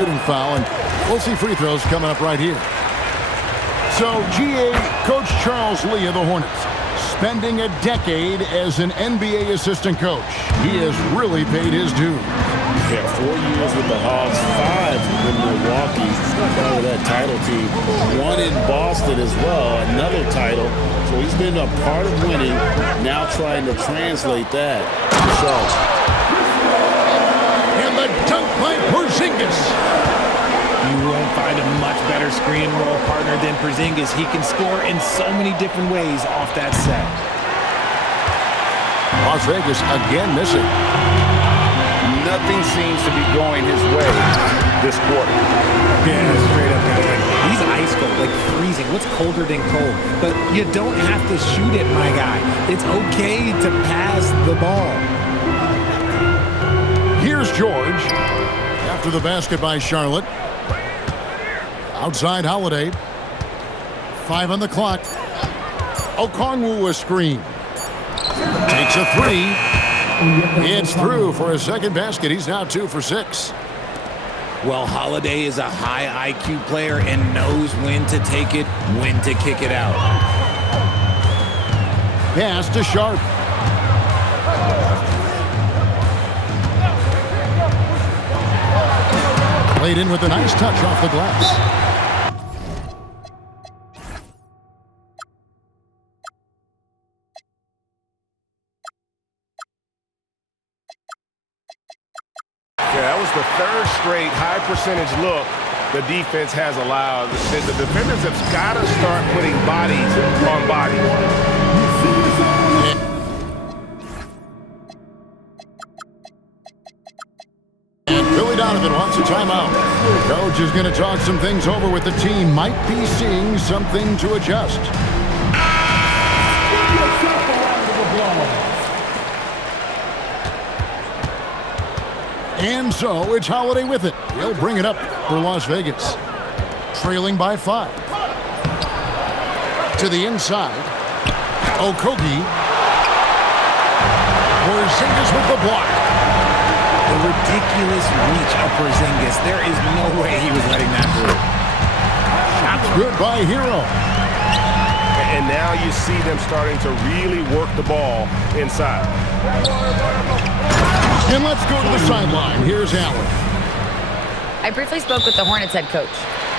shooting foul, and we'll see free throws coming up right here. So, GA, Coach Charles Lee of the Hornets, spending a decade as an NBA assistant coach. He has really paid his dues. Yeah, 4 years with the Hawks, 5 with Milwaukee, part of that title team. 1 in Boston as well, another title. So he's been a part of winning, now trying to translate that to Charlotte. And the dunk by Porzingis. You won't find a much better screen and roll partner than Porzingis. He can score in so many different ways off that set. Las Vegas again missing. Nothing seems to be going his way this quarter. Yeah, straight up, guys. Like, he's ice cold, like freezing. What's colder than cold? But you don't have to shoot it, my guy. It's okay to pass the ball. Here's George. After the basket by Charlotte. Outside Holiday. 5 on the clock. Okongwu a screen. Takes a 3. It's through for a second basket. He's now 2 for 6. Well, Holiday is a high IQ player and knows when to take it, when to kick it out. Pass to Sharp. Played in with a nice touch off the glass. Yeah, that was the 3rd straight high percentage look the defense has allowed. The defenders have got to start putting bodies on bodies. And Billy Donovan wants a timeout. Coach is going to talk some things over with the team. Might be seeing something to adjust. And so it's Holiday with it. He'll bring it up for Las Vegas. Trailing by 5. To the inside. Okogie. Porzingis with the block. The ridiculous reach of Porzingis. There is no way he was letting that through. Shots good by Hero. And now you see them starting to really work the ball inside. And let's go to the sideline. Here's Allen. I briefly spoke with the Hornets head coach.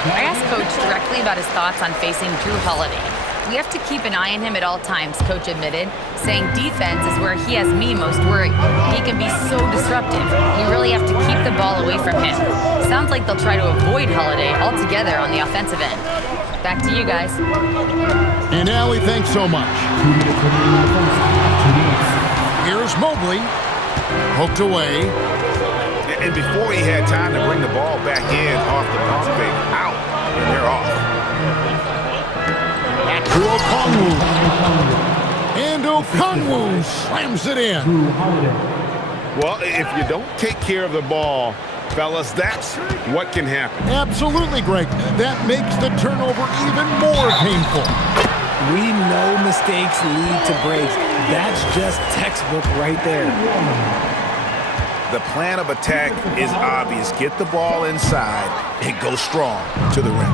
I asked Coach directly about his thoughts on facing Drew Holiday. We have to keep an eye on him at all times, Coach admitted, saying defense is where he has me most worried. He can be so disruptive. We really have to keep the ball away from him. Sounds like they'll try to avoid Holiday altogether on the offensive end. Back to you guys. And Allie, thanks so much. Here's Mobley. Hooked away. And before he had time to bring the ball back in off the pump fake, out, and they're off. Back to Okongwu. And Okongwu slams it in. Well, if you don't take care of the ball, fellas, that's what can happen. Absolutely, Greg. That makes the turnover even more painful. We know mistakes lead to breaks. That's just textbook right there. The plan of attack is obvious. Get the ball inside and go strong to the rim.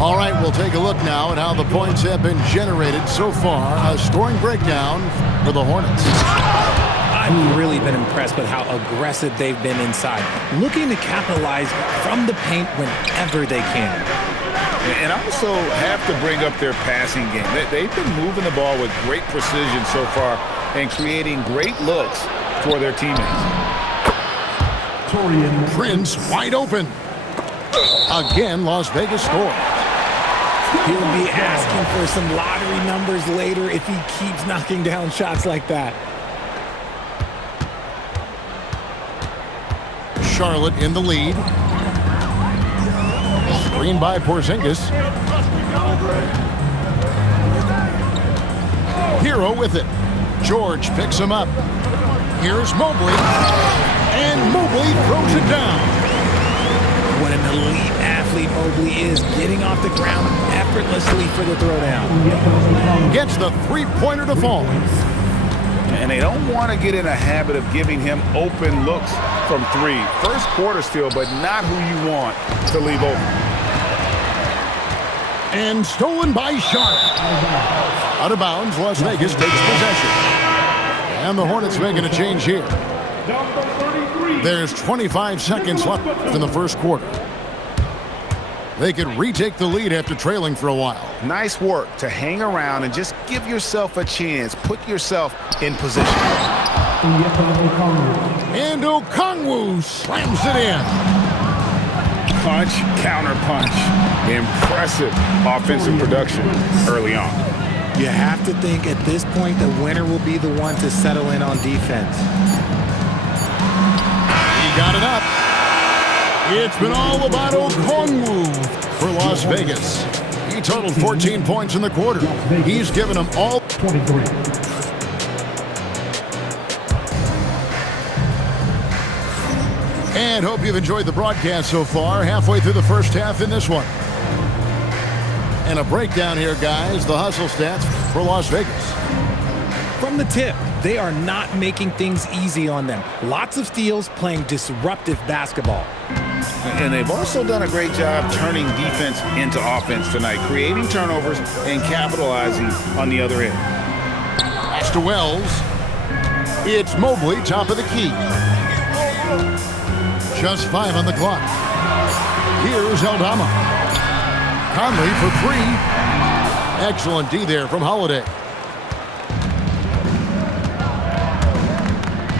All right, we'll take a look now at how the points have been generated so far. A scoring breakdown for the Hornets. I've really been impressed with how aggressive they've been inside, looking to capitalize from the paint whenever they can. And also have to bring up their passing game. They've been moving the ball with great precision so far and creating great looks for their teammates. Prince wide open. Again, Las Vegas scores. He'll be asking for some lottery numbers later if he keeps knocking down shots like that. Charlotte in the lead. Screen by Porzingis. Hero with it. George picks him up. Here's Mobley. And Mobley throws it down. What an elite athlete Mobley is, getting off the ground effortlessly for the throwdown. Gets the three-pointer to fall. And they don't want to get in a habit of giving him open looks from three. First quarter still, but not who you want to leave open. And stolen by Sharp. Out of bounds, Las Vegas takes possession. And the Hornets making a change here. There's 25 seconds left in the first quarter. They could retake the lead after trailing for a while. Nice work to hang around and just give yourself a chance. Put yourself in position. And Okongwu slams it in. Punch, counter punch. Impressive offensive production early on. You have to think at this point the winner will be the one to settle in on defense. He got it up. It's been all about Okongwu for Las Vegas. He totaled 14 points in the quarter. He's given them all 23. And hope you've enjoyed the broadcast so far. Halfway through the first half in this one. And a breakdown here, guys. The hustle stats for Las Vegas. From the tip, they are not making things easy on them. Lots of steals, playing disruptive basketball. And they've also done a great job turning defense into offense tonight, creating turnovers and capitalizing on the other end. Pass to Wells. It's Mobley, top of the key. Just 5 on the clock. Here's Aldama. Conley for 3. Excellent D there from Holiday.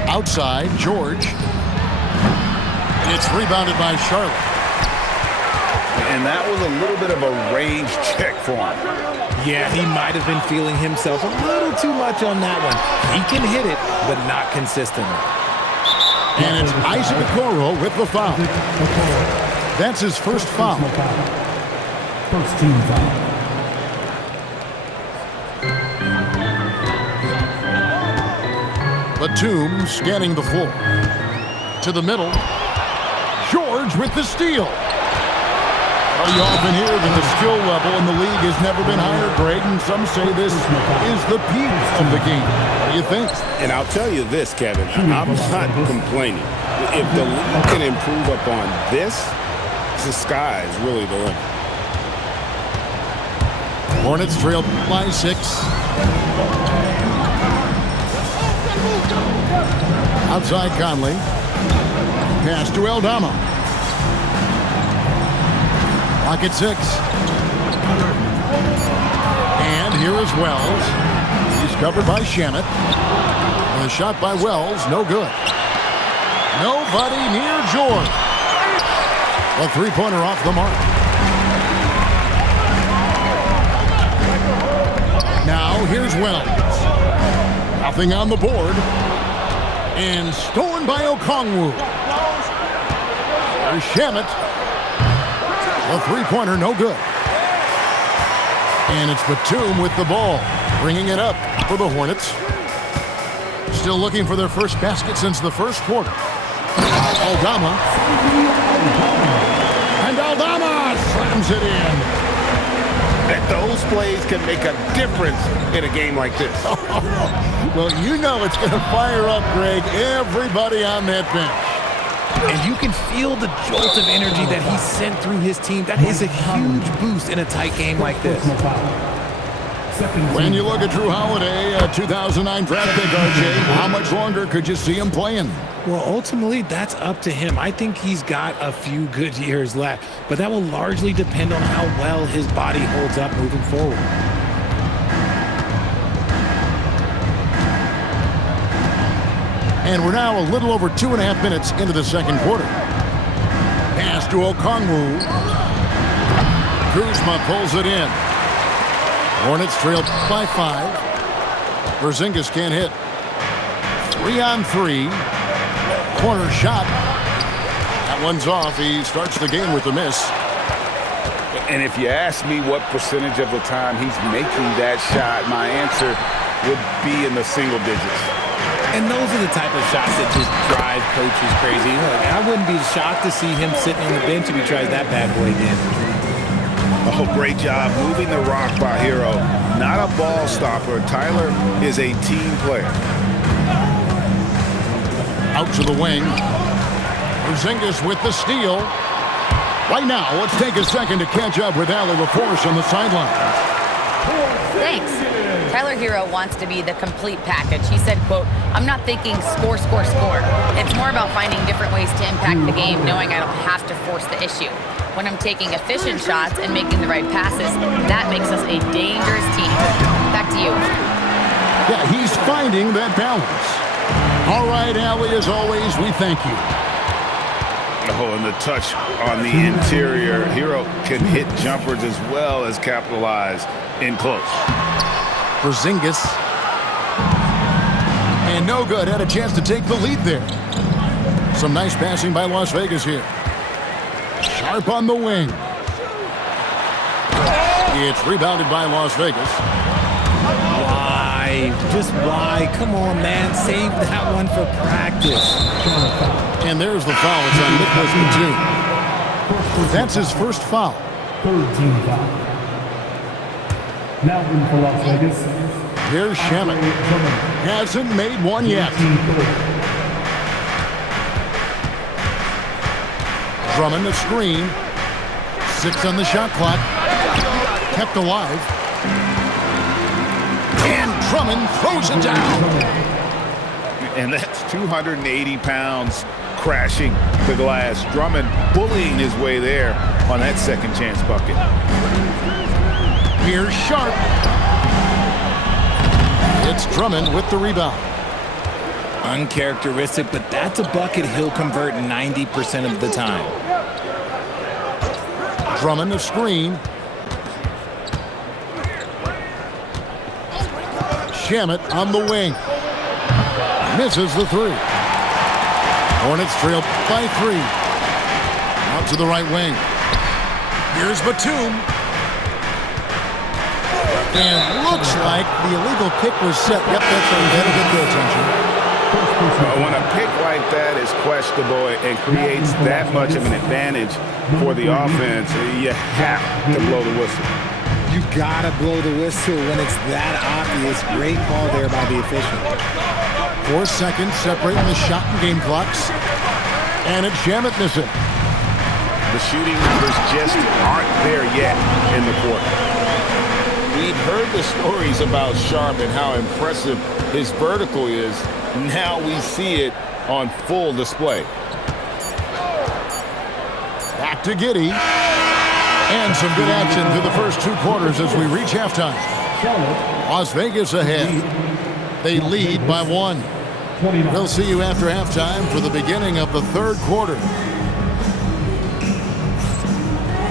Outside, George. It's rebounded by Charlotte. And that was a little bit of a range check for him. Yeah, he might have been feeling himself a little too much on that one. He can hit it, but not consistently. And it's Isaac Okoro with the foul. That's his first foul. First team foul. Batum scanning the floor. To the middle. George with the steal. Well, you often hear that the skill level in the league has never been higher, Greg, and some say this is the peak of the game. What do you think? And I'll tell you this, Kevin, I'm not complaining. If the league can improve upon this, the sky is really the limit. Hornets trail by 6. Outside Conley. Pass to Aldama. Clock at 6. And here is Wells. He's covered by Shamet. And a shot by Wells, no good. Nobody near George. A three-pointer off the mark. Now here's Wells. Nothing on the board. And stolen by Okongwu. There's Shamet. A three-pointer, no good. And it's Batum with the ball, bringing it up for the Hornets. Still looking for their first basket since the first quarter. Aldama. And Aldama slams it in. That those plays can make a difference in a game like this. Well, you know it's going to fire up, Greg, everybody on that bench. And you can feel the jolt of energy that he sent through his team. That is a huge boost in a tight game like this. When you look at Drew Holiday, a 2009 draft pick, RJ, how much longer could you see him playing? Well, ultimately, that's up to him. I think he's got a few good years left, but that will largely depend on how well his body holds up moving forward. And we're now a little over 2.5 minutes into the second quarter. Pass to Okongwu. Kuzma pulls it in. Hornets trail by 5. Porzingis can't hit. 3-on-3. Corner shot. That one's off. He starts the game with a miss. And if you ask me what percentage of the time he's making that shot, my answer would be in the single digits. And those are the type of shots that just drive coaches crazy. Look, I wouldn't be shocked to see him sitting on the bench if he tries that bad boy again. Oh, great job moving the rock by Hero. Not a ball stopper. Tyler is a team player. Out to the wing. Porzingis with the steal. Right now, let's take a second to catch up with Allie LaForce on the sideline. Thanks. Tyler Hero wants to be the complete package. He said, quote, "I'm not thinking score, score, score. It's more about finding different ways to impact the game, knowing I don't have to force the issue. When I'm taking efficient shots and making the right passes, that makes us a dangerous team." Back to you. Yeah, he's finding that balance. All right, Allie, as always, we thank you. Oh, and the touch on the interior. Hero can hit jumpers as well as capitalize in close. Porzingis. And no good. Had a chance to take the lead there. Some nice passing by Las Vegas here. Sharp on the wing. It's rebounded by Las Vegas. Why? Just why? Come on, man. Save that one for practice. And there's the foul. It's on Nicholas Batum. That's his first foul. Third team foul. Now in for Las Vegas. Here's Shamet. Hasn't made one yet. Drummond the screen. 6 on the shot clock. Kept alive. And Drummond throws it down. And that's 280 pounds crashing the glass. Drummond bullying his way there on that second chance bucket. Here's Sharp. It's Drummond with the rebound. Uncharacteristic, but that's a bucket he'll convert 90% of the time. Drummond the screen. Shamet on the wing. Misses the 3. Hornets trail by 3. Out to the right wing. Here's Batum. And looks like the illegal kick was set. Yep, that's right. That'll get the attention. When a pick like that is questionable and creates that much of an advantage for the offense, you have to blow the whistle. You gotta blow the whistle when it's that obvious. Great call there by the official. 4 seconds separating the shot and game clocks. And it's Shamet missing. The shooting numbers just aren't there yet in the court. We've heard the stories about Sharp and how impressive his vertical is. Now we see it on full display. Back to Giddey. And some good action through the first 2 quarters as we reach halftime. Las Vegas ahead. They lead by 1. We'll see you after halftime for the beginning of the 3rd quarter.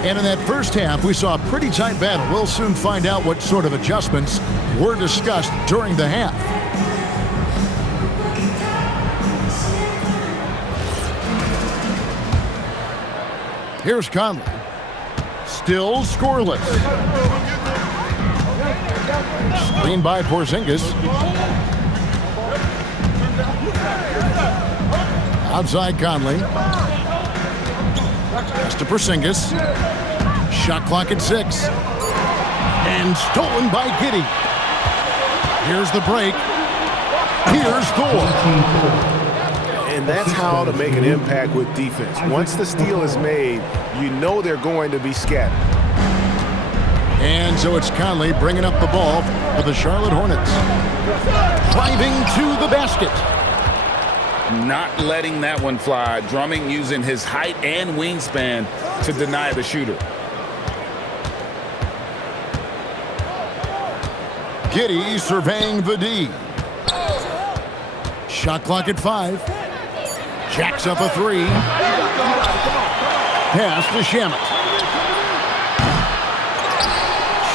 And in that first half, we saw a pretty tight battle. We'll soon find out what sort of adjustments were discussed during the half. Here's Conley. Still scoreless. Screen by Porzingis. Outside Conley. Pass to Porzingis. Shot clock at 6. And stolen by Giddey. Here's the break. Here's Thor. And that's how to make an impact with defense. Once the steal is made, you know they're going to be scattered. And so it's Conley bringing up the ball for the Charlotte Hornets. Driving to the basket. Not letting that one fly. Drummond using his height and wingspan to deny the shooter. Giddey surveying the D. Shot clock at 5. Jacks up a 3. Pass to Shamet.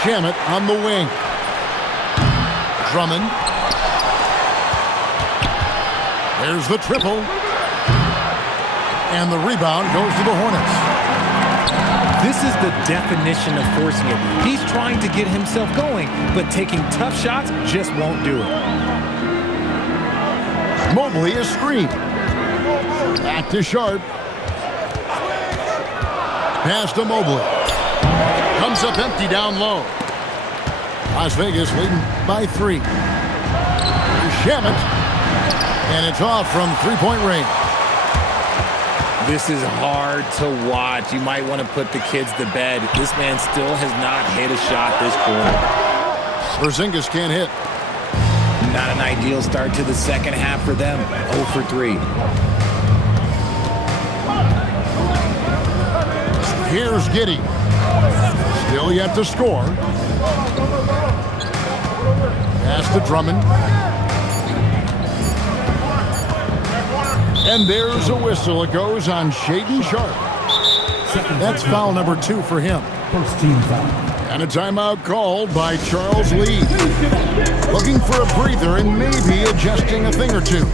Shamet on the wing. Drummond. There's the triple. And the rebound goes to the Hornets. This is the definition of forcing it. He's trying to get himself going, but taking tough shots just won't do it. Mobley is screened. Back to Sharp. Pass to Mobley. Comes up empty down low. Las Vegas leading by 3. Shamet. And it's off from three-point range. This is hard to watch. You might want to put the kids to bed. This man still has not hit a shot this quarter. Porzingis can't hit. Not an ideal start to the second half for them. 0 for 3. Here's Giddey. Still yet to score. Pass to Drummond. And there's a whistle. It goes on Shaedon Sharpe. That's foul number 2 for him. First team foul. And a timeout called by Charles Lee. Looking for a breather and maybe adjusting a thing or two.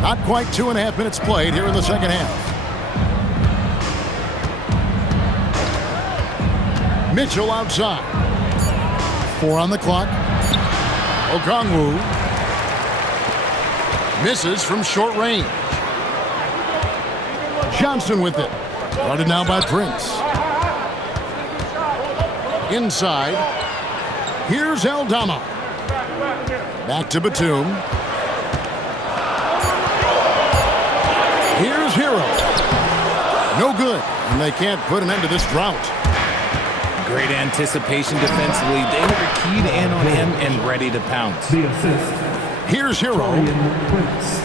Not quite 2.5 minutes played here in the second half. Mitchell outside. 4 on the clock. Okongwu misses from short range. Johnson with it. Guarded now by Prince. Inside. Here's Aldama. Back to Batum. Here's Hero. No good, and they can't put an end to this drought. Great anticipation defensively. They were keyed in on him and ready to pounce. The assist. Here's Hero. Taurean Prince.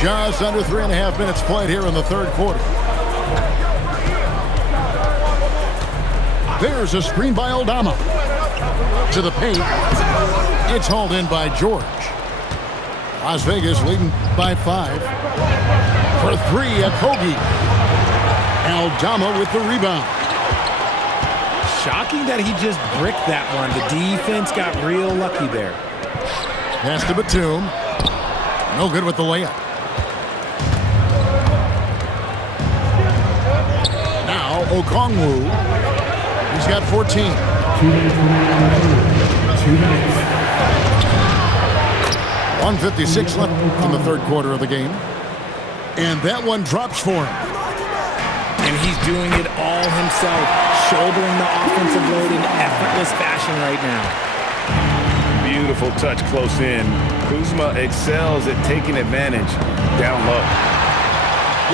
Just under 3.5 minutes played here in the third quarter. There's a screen by Aldama. To the paint. It's hauled in by George. Las Vegas leading by 5. For 3, Okogie. Aldama with the rebound. Shocking that he just bricked that one. The defense got real lucky there. Pass to Batum. No good with the layup. Now Okongwu. He's got 14. 2 minutes remaining in the third. 2 minutes. 1:56 left in the third quarter of the game. And that one drops for him. And he's doing it all himself, shouldering the offensive load in effortless fashion right now. Beautiful touch close in. Kuzma excels at taking advantage down low.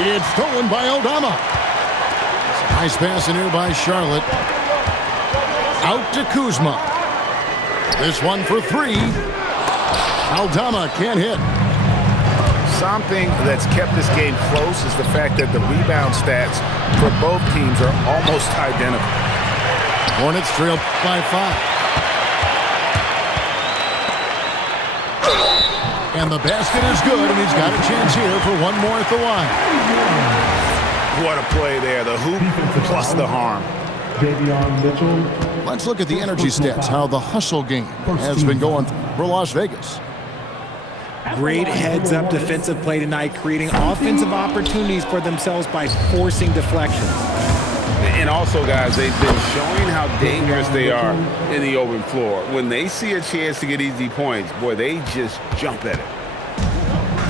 It's stolen by Aldama. Nice pass in here by Charlotte. Out to Kuzma. This one for 3. Aldama can't hit. Something that's kept this game close is the fact that the rebound stats for both teams are almost identical. Hornets trail by 5. And the basket is good, and he's got a chance here for one more at the line. What a play there. The hoop plus the harm. Davion Mitchell. Let's look at the energy stats, how the hustle game has been going for Las Vegas. Great heads-up defensive play tonight, creating offensive opportunities for themselves by forcing deflections. And also, guys, they've been showing how dangerous they are in the open floor. When they see a chance to get easy points, boy, they just jump at it.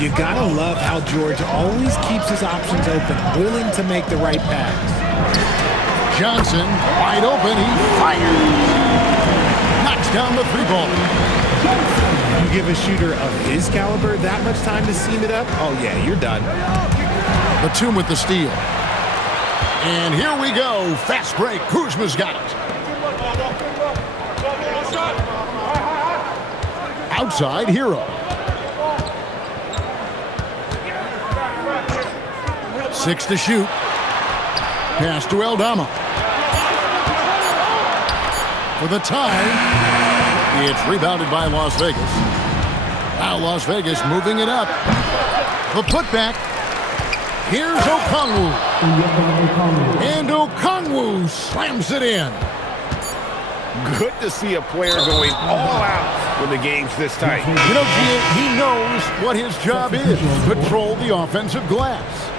You gotta love how George always keeps his options open, willing to make the right pass. Johnson, wide open, he fires. Knocks down the 3-ball. You give a shooter of his caliber that much time to seam it up, oh yeah, you're done. Batum with the steal. And here we go. Fast break. Kuzma's got it. Outside, Hero. 6 to shoot. Pass to Aldama. For the tie. It's rebounded by Las Vegas. Now Las Vegas moving it up. The putback. Here's Okongwu. And Okongwu slams it in. Good to see a player going all out when the game's this tight. You know, he knows what his job is. Control the offensive glass.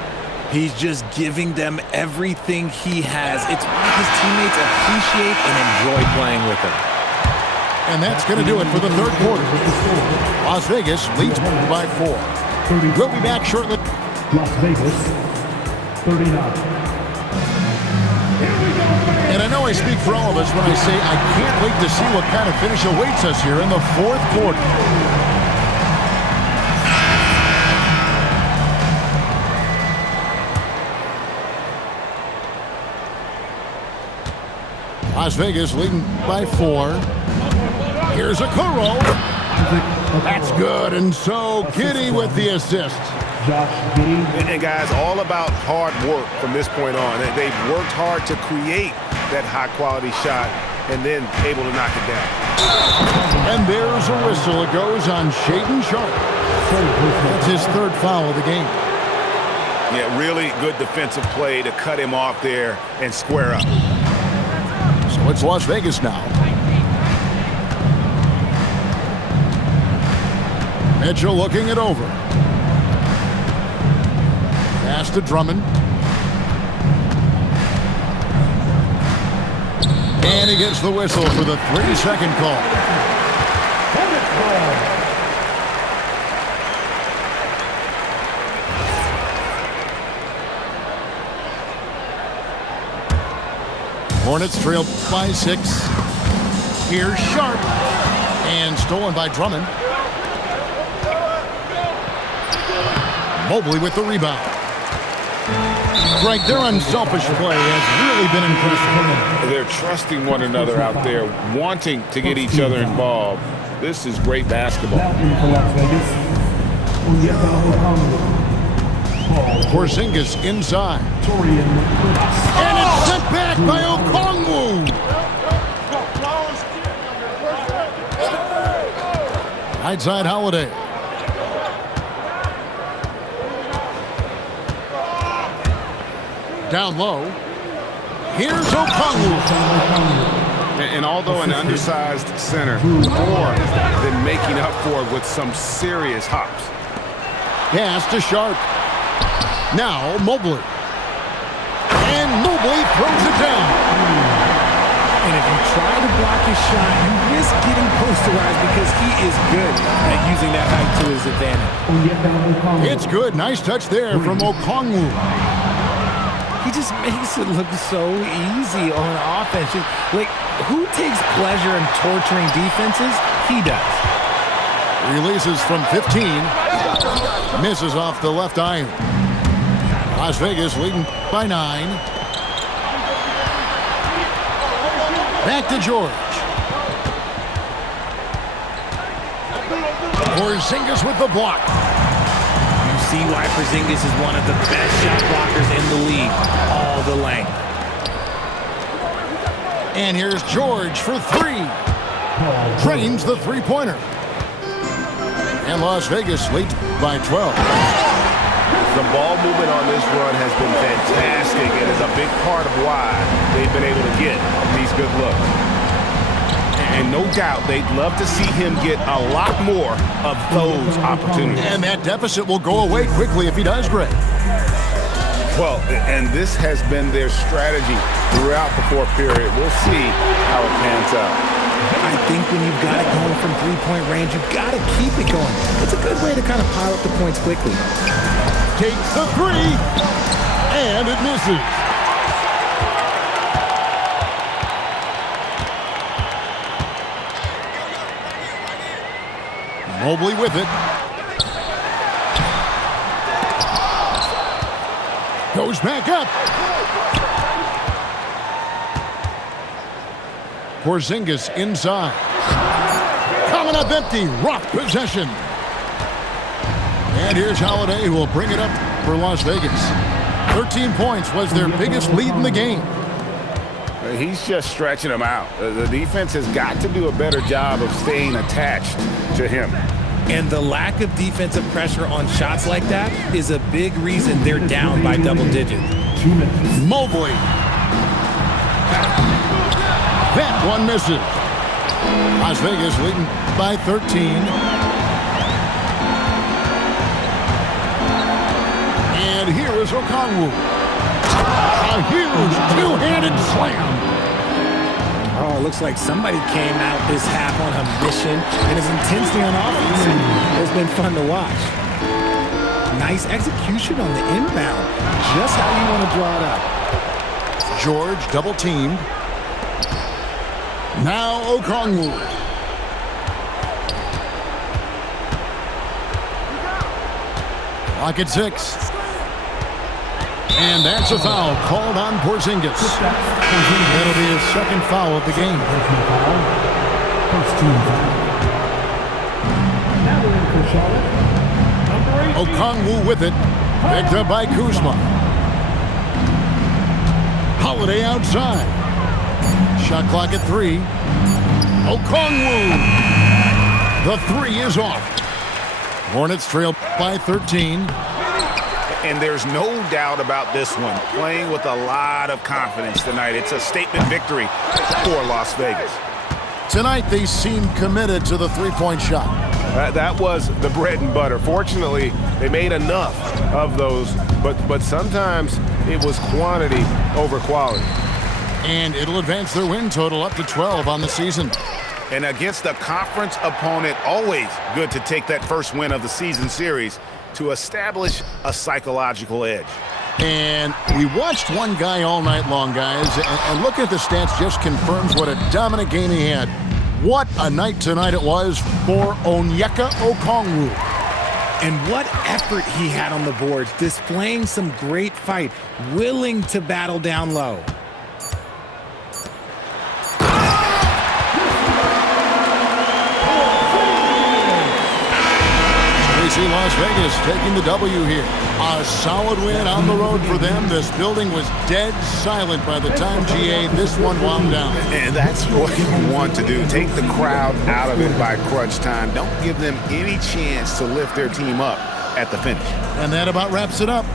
He's just giving them everything he has. It's why his teammates appreciate and enjoy playing with him. And that's going to do it for the third quarter. Las Vegas leads by 4. We'll be back shortly. Las Vegas, 39. And I know I speak for all of us when I say I can't wait to see what kind of finish awaits us here in the fourth quarter. Las Vegas leading by 4. Here's Okoro. That's good. And so Giddey with the assist. Josh Giddey. And guys, all about hard work from this point on. They've worked hard to create that high-quality shot and then able to knock it down. And there's a whistle. It goes on Shaedon Sharpe. That's his third foul of the game. Yeah, really good defensive play to cut him off there and square up. So it's Las Vegas now. Mitchell looking it over. Pass to Drummond. And he gets the whistle for the 3-second call. Hornets trail by 6. Here's Sharpe. And stolen by Drummond. Mobley with the rebound. Greg, their unselfish play has really been impressive. They're trusting one another out there, wanting to get each other involved. This is great basketball. Porzingis inside. And it's sent back by Okongwu. Right side Holiday. Down low. Here's Okongwu. And although an undersized center, more than making up for it with some serious hops. Pass to Sharpe. Now Mobley. And Mobley throws it down. And if you try to block his shot, you risk getting posterized because he is good at using that height to his advantage. It's good. Nice touch there from Okongwu. He just makes it look so easy on offense. Like, who takes pleasure in torturing defenses? He does. Releases from 15. Misses off the left iron. Las Vegas leading by 9. Back to George. Porzingis with the block. See why Porzingis is one of the best shot blockers in the league. All the length. And here's George for 3. Drains the three-pointer. And Las Vegas leads by 12. The ball movement on this run has been fantastic and is a big part of why they've been able to get these good looks. And no doubt they'd love to see him get a lot more of those opportunities. And that deficit will go away quickly if he does, Greg. Well, and this has been their strategy throughout the fourth period. We'll see how it pans out. I think when you've got it going from three-point range, you've got to keep it going. It's a good way to kind of pile up the points quickly. Takes the 3, and it misses. Mobley with it. Goes back up. Porzingis inside. Coming up empty. Rough possession. And here's Holiday, who will bring it up for Las Vegas. 13 points was their biggest lead in the game. He's just stretching them out. The defense has got to do a better job of staying attached to him. And the lack of defensive pressure on shots like that is a big reason they're down by double digits. Mobley. That one misses. Las Vegas leading by 13. And here Here's Okongwu. A huge two-handed slam. Oh, it looks like somebody came out this half on a mission, and his intensity on offense has been fun to watch. Nice execution on the inbound. Just how you want to draw it up. George double-teamed. Now Okongwu. Clock at 6. And that's a foul called on Porzingis. That'll be his second foul of the game. Personal foul. First team foul. Now we're in for Charlotte. Number 18. Okongwu with it. Picked up by Kuzma. Holiday outside. Shot clock at 3. Okongwu. The 3 is off. Hornets trail by 13. And there's no doubt about this one. Playing with a lot of confidence tonight. It's a statement victory for Las Vegas. Tonight, they seem committed to the three-point shot. That was the bread and butter. Fortunately, they made enough of those, but sometimes it was quantity over quality. And it'll advance their win total up to 12 on the season. And against a conference opponent, always good to take that first win of the season series to establish a psychological edge. And we watched one guy all night long, guys, and looking at the stats just confirms what a dominant game he had. What a night tonight it was for Onyeka Okongwu. And what effort he had on the boards, displaying some great fight, willing to battle down low. See Las Vegas taking the W here. A solid win on the road for them. This building was dead silent by the time, GA, this one wound down. And that's what you want to do. Take the crowd out of it by crunch time. Don't give them any chance to lift their team up at the finish. And that about wraps it up.